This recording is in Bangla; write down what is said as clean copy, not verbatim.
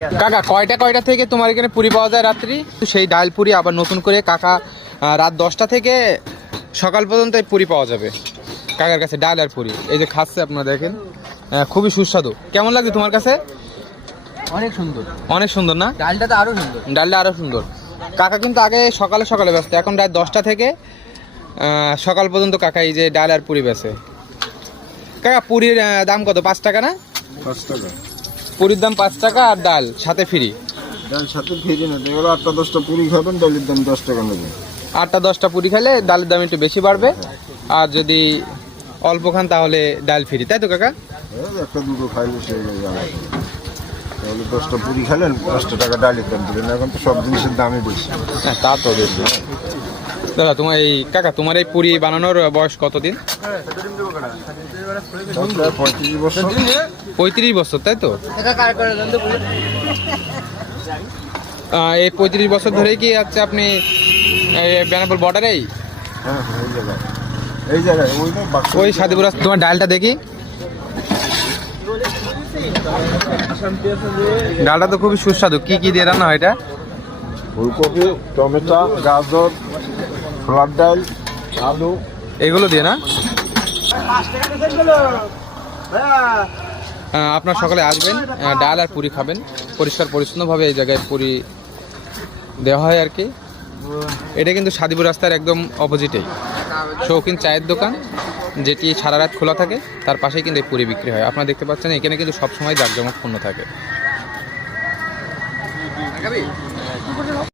কাকা কয়টা কয়টা থেকে তোমার এখানে পুরি পাওয়া যায় রাত্রি? সেই ডাল পুরি আবার নতুন করে কাকা রাত 10টা থেকে সকাল পর্যন্ত এই পুরি পাওয়া যাবে কাকার কাছে, ডাল আর পুরি। এই যে খাচ্ছে আপনারা দেখেন, খুবই সুস্বাদু। কেমন লাগছে তোমার কাছে? অনেক সুন্দর, অনেক সুন্দর না? ডালটা তো আরো সুন্দর। ডালটা আরো সুন্দর। কাকা কিন্তু আগে সকালে সকালে ব্যস্ত, এখন রাত 10টা থেকে সকাল পর্যন্ত কাকা এই যে ডাল আর পুরি বেচে। কাকা পুরির দাম কত? 5 টাকা না? 5 টাকা পুরির দাম 5 টাকা আর ডাল সাথে ফ্রি। ডাল সাথে ফিরে না দেখো, 8টা 10টা পুরি খাবেন, ডালের দাম 10 টাকা নেবেন। 8টা 10টা পুরি খেলে ডালের দাম একটু বেশি বাড়বে, আর যদি অল্প খান তাহলে ডাল ফ্রি, তাই তো কাকা? একটা দুটো খাইলে সে তাহলে 10টা পুরি খেলেন 10 টাকা ডালের দাম দেবেন। এখন তো সব জিনিসের দামই বেশি। হ্যাঁ তা তো বেশি। দাদা তোমার এই কাকা তোমার এই পুরি বানানোর বয়স কতদিন? 35 বছর। 35 বছর, তাই তো? এই 35 বছর ধরেই কি আছে আপনি বেনাপোল বর্ডারেই? হ্যাঁ এই জায়গায় ওই সাদিপুর। তোমার ডালটা দেখি, ডালটা তো খুবই সুস্বাদু। কি কি দিয়ে রান্না হয় এটা? ফুলকপি, টমেটো, গাজর, ছোলার ডাল, আলু, এগুলো দিয়ে না? আপনার সকালে আসবেন, ডাল আর পুরি খাবেন, পরিষ্কার পরিচ্ছন্নভাবে এই জায়গায় পুরি দেওয়া হয় আর কি। এটা কিন্তু সাদিপুর রাস্তার একদম অপোজিটেই শৌখিন চায়ের দোকান, যেটি সারা রাত খোলা থাকে, তার পাশেই কিন্তু এই পুরি বিক্রি হয়। আপনারা দেখতে পাচ্ছেন এখানে কিন্তু সবসময় জাঁকজমকপূর্ণ থাকে।